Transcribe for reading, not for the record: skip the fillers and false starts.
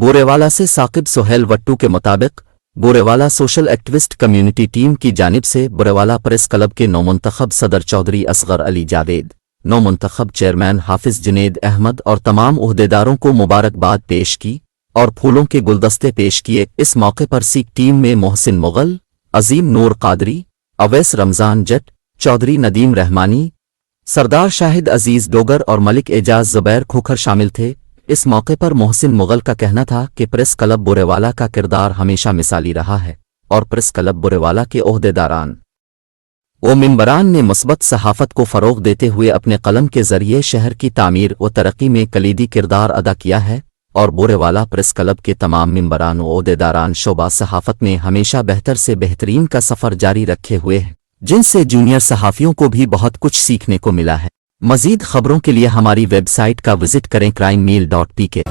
बोरेवाला से साकिब सुहेल वट्टू के मुताबिक बोरेवाला सोशल एक्टिविस्ट कम्युनिटी टीम की जानिब से बोरेवाला प्रेस क्लब के नौमुंतखब सदर चौधरी असगर अली जावेद, नौमुंतखब चेयरमैन हाफिज जुनेद अहमद और तमाम ओहदेदारों को मुबारकबाद पेश की और फूलों के गुलदस्ते पेश किए। इस मौके पर सिख टीम में मोहसिन मुगल, अजीम नूर कादरी, अवैस रमजान जट, चौधरी नदीम रहमानी, सरदार शाहिद अजीज डोगर और मलिक एजाज जुबैर खोखर शामिल थे। इस मौके पर मोहसिन मुगल का कहना था कि प्रेस क्लब बोरेवाला का किरदार हमेशा मिसाली रहा है और प्रेस क्लब बोरेवाला के ओहदेदारान व मिंबरान ने मुस्बत सहाफ़त को फ़रोग़ देते हुए अपने कलम के ज़रिए शहर की तामीर व तरक्की में कलीदी किरदार अदा किया है और बोरेवाला प्रेस क्लब के तमाम मिंबरान व ओहदेदारान शोबा सहाफ़त में हमेशा बेहतर से बेहतरीन का सफ़र जारी रखे हुए हैं, जिनसे जूनियर सहाफ़ियों को भी बहुत कुछ सीखने को मिला है। मज़ीद ख़बरों के लिए हमारी वेबसाइट का विज़िट करें crimemeal.pk।